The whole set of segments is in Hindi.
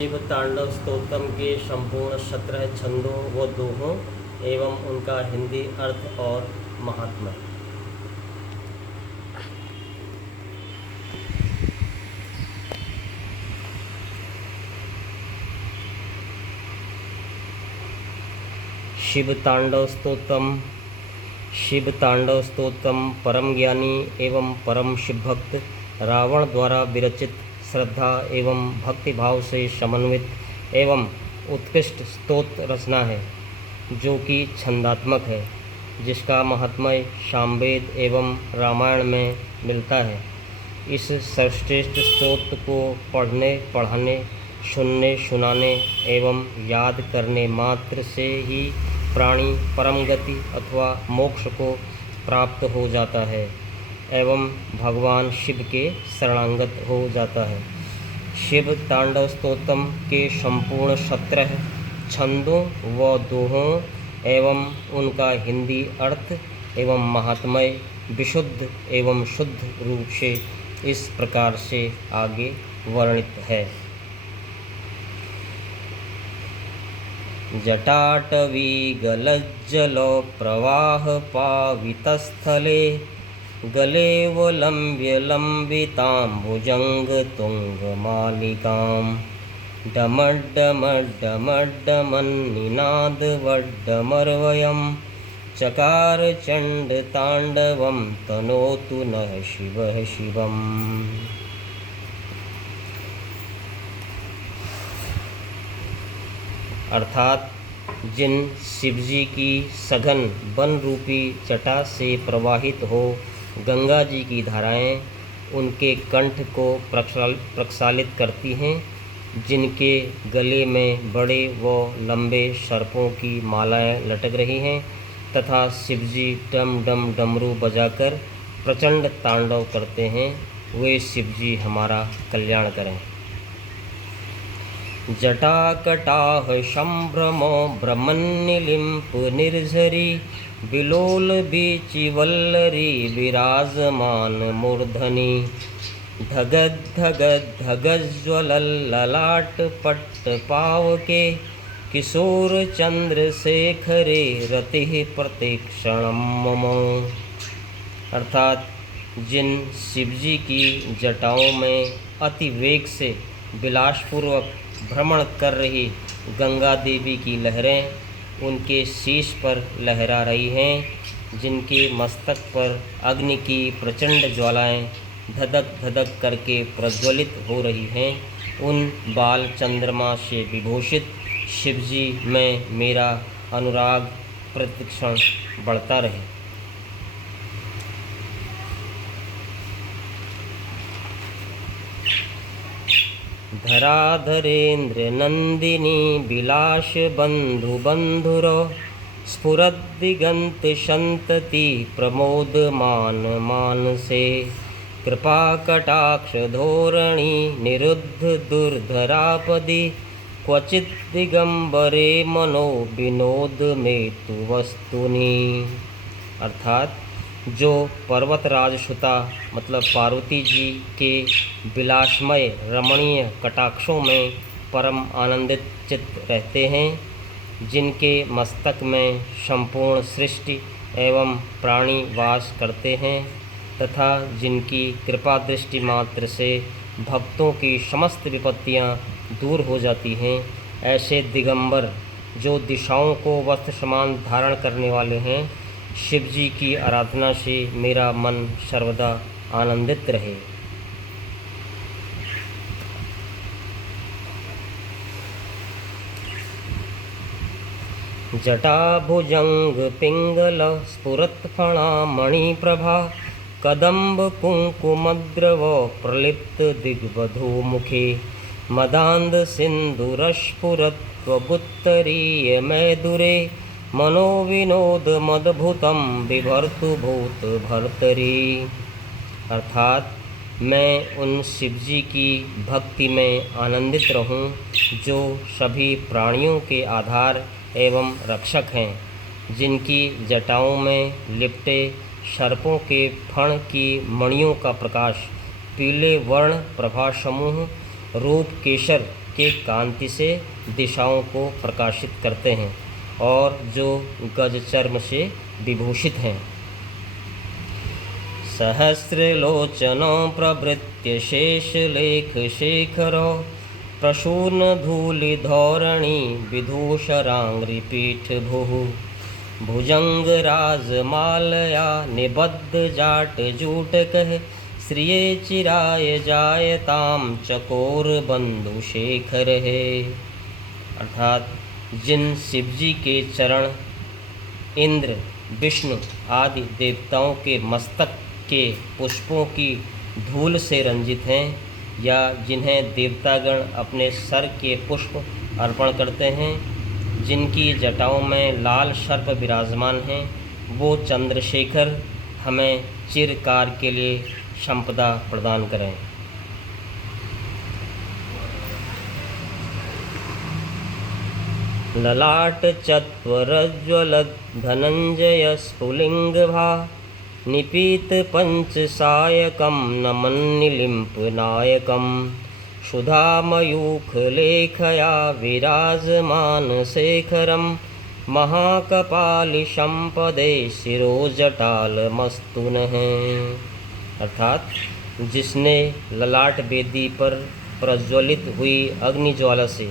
शिव तांडव स्तोत्रम के संपूर्ण 17 छंदों व दोहों एवं उनका हिंदी अर्थ और महात्म्य। शिव तांडव स्तोत्रम परम ज्ञानी एवं परम शिव भक्त रावण द्वारा विरचित श्रद्धा एवं भक्ति भाव से समन्वित एवं उत्कृष्ट स्तोत्र रचना है, जो कि छंदात्मक है, जिसका महात्म्य सामवेद एवं रामायण में मिलता है। इस सर्वश्रेष्ठ स्तोत्र को पढ़ने, पढ़ाने, सुनने, सुनाने एवं याद करने मात्र से ही प्राणी परम गति अथवा मोक्ष को प्राप्त हो जाता है एवं भगवान शिव के शरणागत हो जाता है। शिव तांडव स्तोत्रम के संपूर्ण 17 छंदों व दोहों एवं उनका हिंदी अर्थ एवं महात्म्य विशुद्ध एवं शुद्ध रूप से इस प्रकार से आगे वर्णित है। जटाटवी गलज्जलो प्रवाह पावितस्थले गलेवलम्ब्य लम्बिताम्बुजंग तुंगमालिकां डमड्डमड्डमड्डमन्निनादवड्डमर्वयं चकार चण्डताण्डवं तनोतु नः शिवः शिवम्। अर्थात जिन शिवजी की सघन वन रूपी जटा से प्रवाहित हो गंगा जी की धाराएं उनके कंठ को प्रक्षालित करती हैं, जिनके गले में बड़े व लंबे सर्पों की मालाएं लटक रही हैं तथा शिवजी डम डम डमरू बजाकर प्रचंड तांडव करते हैं, वे शिवजी हमारा कल्याण करें। जटाकटाह संभ्रमो भ्रमन्निलिम्प निर्झरी विलोल बीचिवल्लरी विराजमान मूर्धनि धगद धगद धगज्ज्वलल्ललाट पट्ट पावके किशोर चंद्रशेखरे रतिः प्रतिक्षणं मम। अर्थात जिन शिवजी की जटाओं में अति वेग से विलासपूर्वक भ्रमण कर रही गंगा देवी की लहरें उनके शीश पर लहरा रही हैं, जिनके मस्तक पर अग्नि की प्रचंड ज्वालाएं धधक धधक करके प्रज्वलित हो रही हैं, उन बाल चंद्रमा से विभूषित शिवजी में मेरा अनुराग प्रतिक्षण बढ़ता रहे। धराधरेन्द्र नंदिनी विलास बंधु बंधुरो स्फुरद्दिगंत संतति प्रमोदमान मानसे कृपा कटाक्ष धोरणी निरुद्ध दुर्धरापदि क्वचित् दिगंबरे मनो विनोद में तु वस्तुनि। अर्थात जो पर्वतराज सुता मतलब पार्वती जी के विलासमय रमणीय कटाक्षों में परम आनंदित चित्त रहते हैं, जिनके मस्तक में संपूर्ण सृष्टि एवं प्राणी वास करते हैं तथा जिनकी कृपा दृष्टि मात्र से भक्तों की समस्त विपत्तियां दूर हो जाती हैं, ऐसे दिगंबर जो दिशाओं को वस्त्र समान धारण करने वाले हैं, शिवजी की आराधना से मेरा मन सर्वदा आनंदित रहे। जटाभुजंग पिंगल स्फुरत्फणा मणिप्रभा कदम्ब कुंकुमद्रव प्रलिप्त दिग्वधू मुखे मदांद सिंधुरस्फुरत्वगुत्तरीय मैदुरे मनोविनोद मदभुतम बिभर्तु भूत भर्तरी। अर्थात मैं उन शिवजी की भक्ति में आनंदित रहूं, जो सभी प्राणियों के आधार एवं रक्षक हैं, जिनकी जटाओं में लिपटे सर्पों के फण की मणियों का प्रकाश पीले वर्ण प्रभा समूह रूप केसर के कांति से दिशाओं को प्रकाशित करते हैं और जो गज चर्म से विभूषित हैं। सहस्रलोचनो प्रभृत्य शेषलेख शेखरो प्रसून धूलि धौरणी विधूषरांग्रिपीठ भुः भुजंग राजमालया निबद्ध जाट जूटकः श्रिये चिराय जायताम चकोर बंधु शेखर है। अर्थात जिन शिवजी के चरण इंद्र विष्णु आदि देवताओं के मस्तक के पुष्पों की धूल से रंजित हैं या जिन्हें देवतागण अपने सर के पुष्प अर्पण करते हैं, जिनकी जटाओं में लाल सर्प विराजमान हैं, वो चंद्रशेखर हमें चिरकाल के लिए संपदा प्रदान करें। ललाट चत्वरज्वलद धनंजय स्फुलिंगभा निपीत पंचसायकं नमन्निलिम्प नायकं सुधामयूखलेखया विराजमान शेखरं महाकपालिशं पदे शिरोजटालमस्तु नः। अर्थात जिसने ललाट वेदी पर प्रज्वलित हुई अग्नि ज्वाला से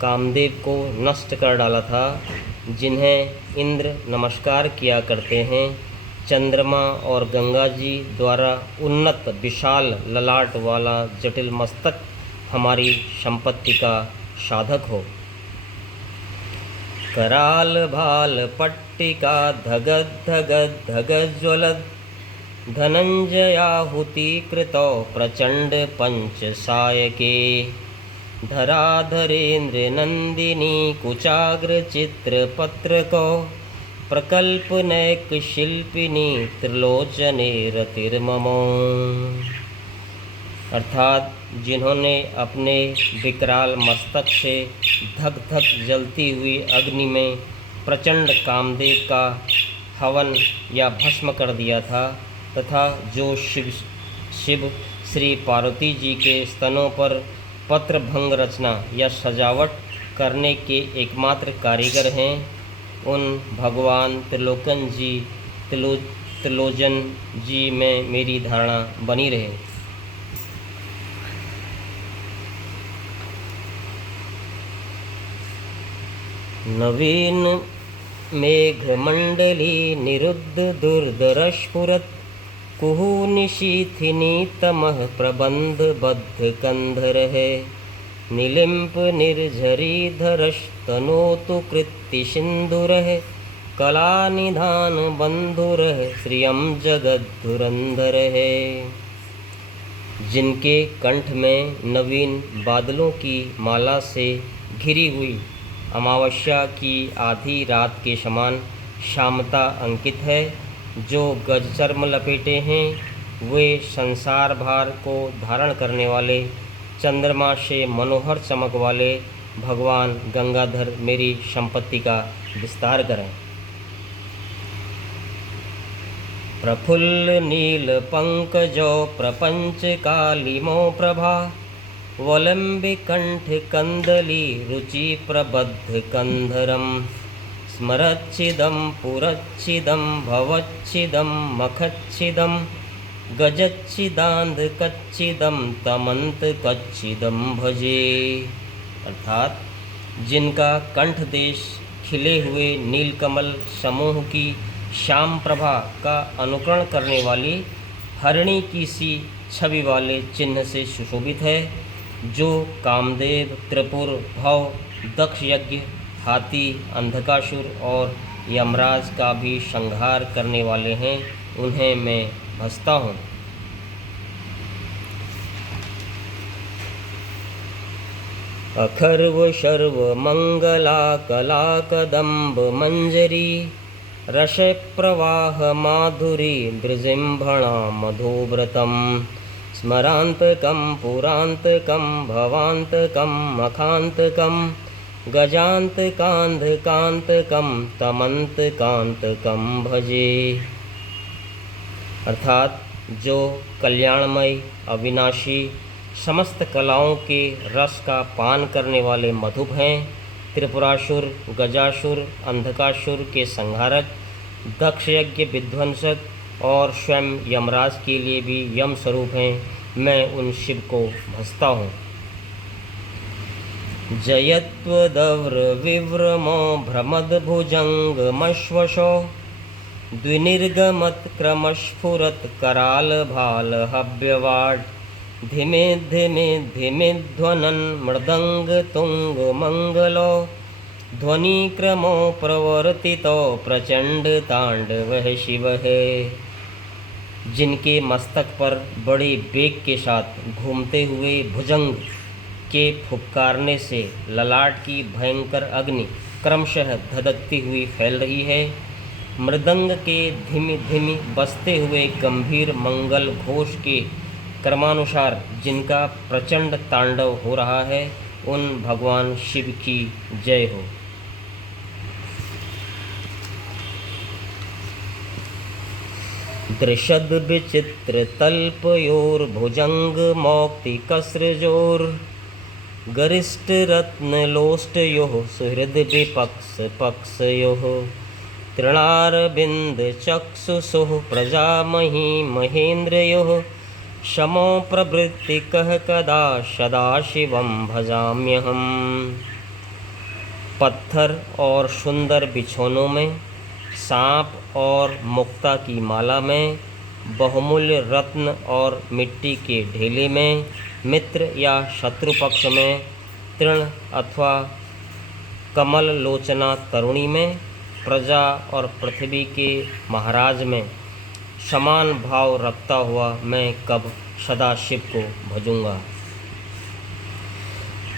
कामदेव को नष्ट कर डाला था, जिन्हें इंद्र नमस्कार किया करते हैं, चंद्रमा और गंगा जी द्वारा उन्नत विशाल ललाट वाला जटिल मस्तक हमारी संपत्ति का साधक हो। कराल भाल पट्टिका धगद धगद धगद ज्वलद धनंजयाहुति कृतो प्रचंड पंच सायके धराधरेन्द्र नंदिनी कुचाग्र चित्र पत्रको प्रकल्पनैक शिल्पिनी त्रिलोचने रतिर्ममो। अर्थात जिन्होंने अपने विकराल मस्तक से धक धक जलती हुई अग्नि में प्रचंड कामदेव का हवन या भस्म कर दिया था, तथा जो शिव श्री पार्वती जी के स्तनों पर पत्र भंग रचना या सजावट करने के एकमात्र कारीगर हैं, उन भगवान त्रिलोचन जी में मेरी धारणा बनी रहे। नवीन मेघमंडली निरुद्ध दुर्धरस्फुरत् कुहू निशीथिनी तमः प्रबंध बद्ध कंधरः निलिम्प निर्झरीधरस्तनोतु कृत्तिसिन्धुरः कलानिधान बंधुरः श्रियं जगद्धुरंधरः। जिनके कंठ में नवीन बादलों की माला से घिरी हुई अमावस्या की आधी रात के समान श्यामता अंकित है, जो गज चर्म लपेटे हैं, वे संसार भार को धारण करने वाले चंद्रमा से मनोहर चमक वाले भगवान गंगाधर मेरी संपत्ति का विस्तार करें। प्रफुल्ल नील पंकजो प्रपंच कालिमो प्रभा वलंबि कंठ कंदली रुचि प्रबद्ध कंधरम स्मरच्छिदं पुरच्छिदं भवच्छिदं मखच्छिदं गजच्छिदांध कच्छिदं तमंत कच्छिदं भजे। अर्थात जिनका कंठ देश खिले हुए नीलकमल समूह की श्याम प्रभा का अनुकरण करने वाली हरिणी की सी छवि वाले चिन्ह से सुशोभित है, जो कामदेव, त्रिपुर, भव, दक्ष यज्ञ, हाथी, अंधकासुर और यमराज का भी संहार करने वाले हैं, उन्हें मैं भजता हूँ। अखर्व शर्व मंगला कला कदम्ब मंजरी रस प्रवाह माधुरी ब्रजिम्भणा मधुव्रतम स्मरांतकं पुरांतकं भवांतकं मखांतकं गजांतकांधकांतकं तमंतकांतकं भजे। अर्थात जो कल्याणमय, अविनाशी, समस्त कलाओं के रस का पान करने वाले मधुप हैं। त्रिपुरासुर, गजासुर, अंधकासुर के संहारक, दक्ष यज्ञ विध्वंसक और स्वयं यमराज के लिए भी यम स्वरूप हैं। मैं उन शिव को भजता हूँ। जयत्वदव्र विव्रमो भ्रमद्भुजङ्गमश्वशो द्विनिर्गमत्क्रमस्फुरत् कराल भाल हव्यवाड् धिमे धिमे धिमे ध्वनन् मृदंग तुंग मंगलो ध्वनिक्रमो प्रवर्तितो प्रचंड तांडवः शिव है। जिनके मस्तक पर बड़े वेग के साथ घूमते हुए भुजंग के फुफकारने से ललाट की भयंकर अग्नि क्रमशः धधकती हुई फैल रही है। मृदंग के धीमी धीमी बजते हुए गंभीर मंगल घोष के क्रमानुसार जिनका प्रचंड तांडव हो रहा है, उन भगवान शिव की जय हो। दृशद विचित्र तल्पयोर भुजंग मौक्ति कसृजोर गरिष्ठ रत्न लोष्टयोः सुहृद विपक्ष पक्षयोः तृणारविंद चक्षुषोः प्रजामही महेन्द्रयोः शमो प्रवृत्ति कह कदा सदाशिवं भजाम्यहम्। पत्थर और सुंदर बिछौनों में, सांप और मुक्ता की माला में, बहुमूल्य रत्न और मिट्टी के ढेले में, मित्र या शत्रु पक्ष में, तृण अथवा कमल लोचना तरुणी में, प्रजा और पृथ्वी के महाराज में समान भाव रखता हुआ मैं कब सदा शिव को भजूंगा।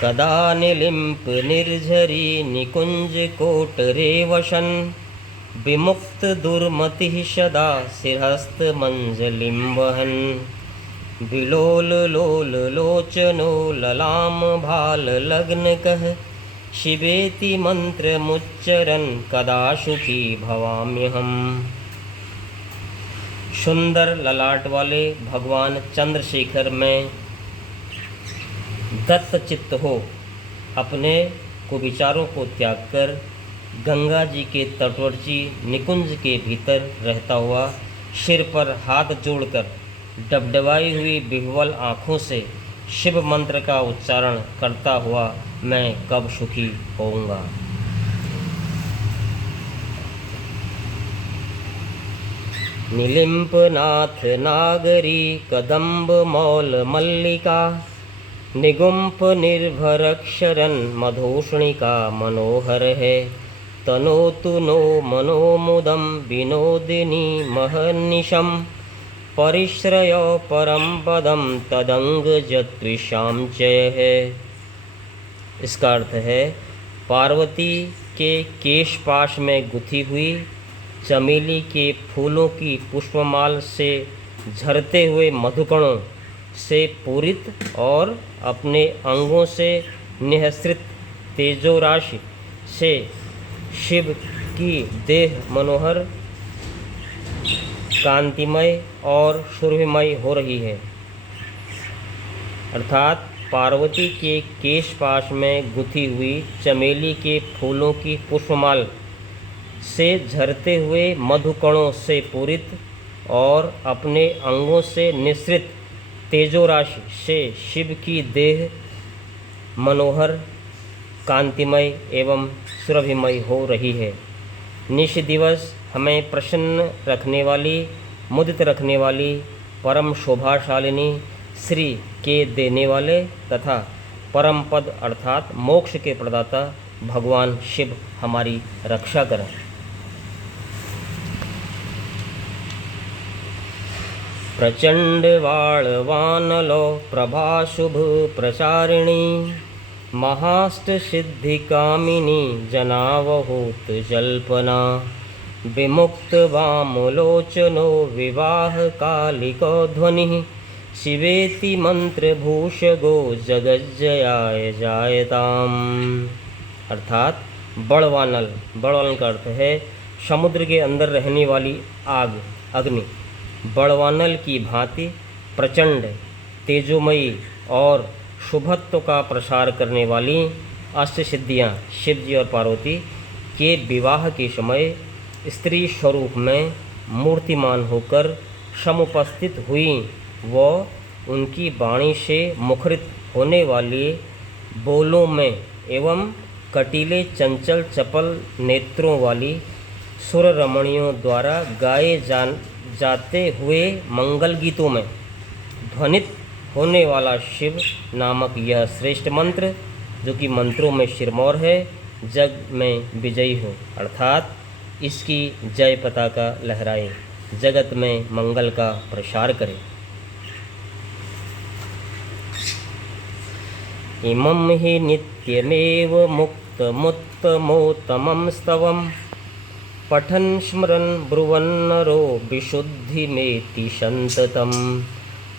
कदा निलिम्प निर्झरी निकुंज कोटरे वसन विमुक्त दुर्मति सदा सिरहस्त मंजलिं वहन विलोल लोल लोचनो ललाम भाल लग्न कह शिवेति मंत्र मुच्चरन कदा सुखी भवाम्यहम। सुंदर ललाट वाले भगवान चंद्रशेखर में दत्त चित्त हो अपने कुविचारों को त्याग कर गंगा जी के तटवर्ती निकुंज के भीतर रहता हुआ सिर पर हाथ जोड़कर डबडबाई हुई विह्वल आँखों से शिव मंत्र का उच्चारण करता हुआ मैं कब सुखी होऊंगा। निलिम्पनाथ नागरी कदम्ब मौल मल्लिका निगुम्फ निर्भरक्षरन मधुष्णिका मनोहर है तनोतु नो मनोमुदम विनोदिनी महर्निशम परिश्रय परम पदम तदंग जत्विषाम चय है। इसका अर्थ है, पार्वती के केशपाश में गुथी हुई चमेली के फूलों की पुष्पमाल से झरते हुए मधुकणों से पूरित और अपने अंगों से निःसृत तेजोराशि से शिव की देह मनोहर, कांतिमय और सुरभिमय हो रही है। अर्थात पार्वती के केशपाश में गुथी हुई चमेली के फूलों की पुष्पमाल से झरते हुए मधुकणों से पूरित और अपने अंगों से निःसृत तेजोराशि से शिव की देह मनोहर, कांतिमय एवं सुरभिमय हो रही है। निश दिवस हमें प्रसन्न रखने वाली, मुदित रखने वाली, परम शोभाशालिनी श्री के देने वाले तथा परम पद अर्थात मोक्ष के प्रदाता भगवान शिव हमारी रक्षा करें। प्रचंड वाणवानलो प्रभा शुभ प्रचारिणी महाष्ट सिद्धि कामिनी जनावहूत जल्पना विमुक्त वामलोचनो विवाह कालिको ध्वनि शिवेति मंत्र भूषगो जगज्जयाय जायताम। अर्थात बड़वानल, बड़वानल का अर्थ है समुद्र के अंदर रहने वाली आग, अग्नि, बड़वानल की भांति प्रचंड, तेजोमयी और शुभत्व का प्रसार करने वाली अष्टसिद्धियाँ शिव जी और पार्वती के विवाह के समय स्त्री स्वरूप में मूर्तिमान होकर समुपस्थित हुई व उनकी वाणी से मुखरित होने वाले बोलों में एवं कटीले चंचल चपल नेत्रों वाली सुर रमणियों द्वारा गाए जाते हुए मंगल गीतों में ध्वनित होने वाला शिव नामक यह श्रेष्ठ मंत्र, जो कि मंत्रों में सिरमौर है, जग में विजयी हो, अर्थात इसकी जय पताका लहराए, जगत में मंगल का प्रसार करे। इमं हि नित्यमेव मुक्तमुत्तमोत्तमं स्तवम् पठन् स्मरन् ब्रुवन् नरो विशुद्धिमेति सन्ततम्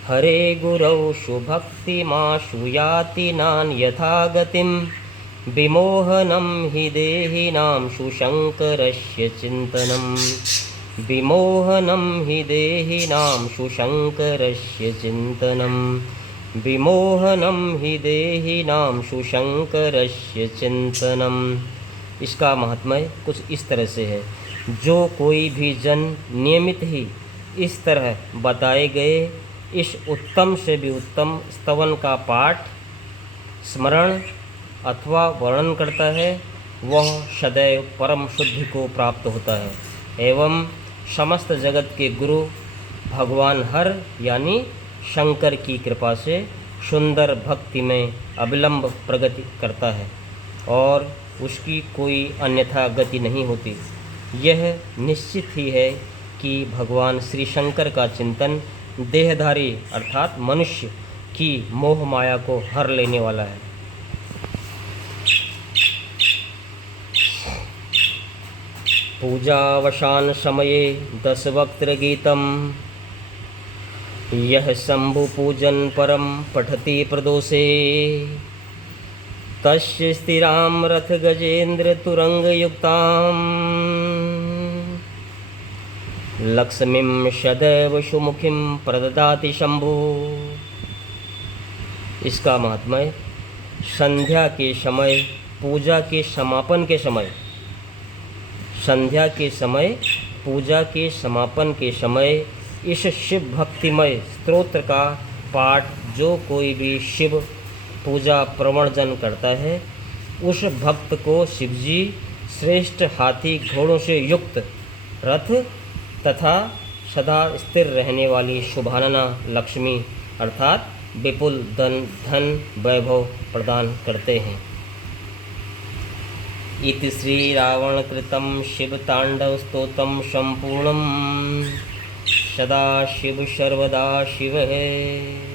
हरे गुरौ सुभक्तिमाशु याति नान्यथा गतिम् विमोहनं हि देहिनां सुशङ्करस्य चिन्तनम् विमोहनं हि देहिनां सुशङ्करस्य चिन्तनम् विमोहनं हि देहिनां सुशङ्करस्य चिन्तनम्। इसका महात्म्य कुछ इस तरह से है। जो कोई भी जन नियमित ही इस तरह बताए गए इस उत्तम से भी उत्तम स्तवन का पाठ, स्मरण अथवा वर्णन करता है, वह सदैव परम शुद्धि को प्राप्त होता है एवं समस्त जगत के गुरु भगवान हर यानी शंकर की कृपा से सुंदर भक्ति में अविलंब प्रगति करता है और उसकी कोई अन्यथा गति नहीं होती। यह निश्चित ही है कि भगवान श्री शंकर का चिंतन देहधारी अर्थात मनुष्य की मोह माया को हर लेने वाला है। पूजावसान समये 10 वक्त्र गीतम यह शंभु पूजन परम पठति प्रदोषे तस्य स्थिरां रथ गजेन्द्र तुरंग युक्तां लक्ष्मीं सदैव सुमुखीं प्रददाति शंभु। इसका महात्म्य संध्या के समय, पूजा के समापन के समय, संध्या के समय, पूजा के समापन के समय इस शिव भक्तिमय स्तोत्र का पाठ जो कोई भी शिव पूजा प्रवणजन करता है, उस भक्त को शिवजी श्रेष्ठ हाथी घोड़ों से युक्त रथ तथा सदा स्थिर रहने वाली शुभानना लक्ष्मी अर्थात विपुल धन वैभव प्रदान करते हैं। इति श्री रावण कृतं शिव तांडव स्तोत्रम संपूर्णम। सदा शिव सर्वदा शिव है।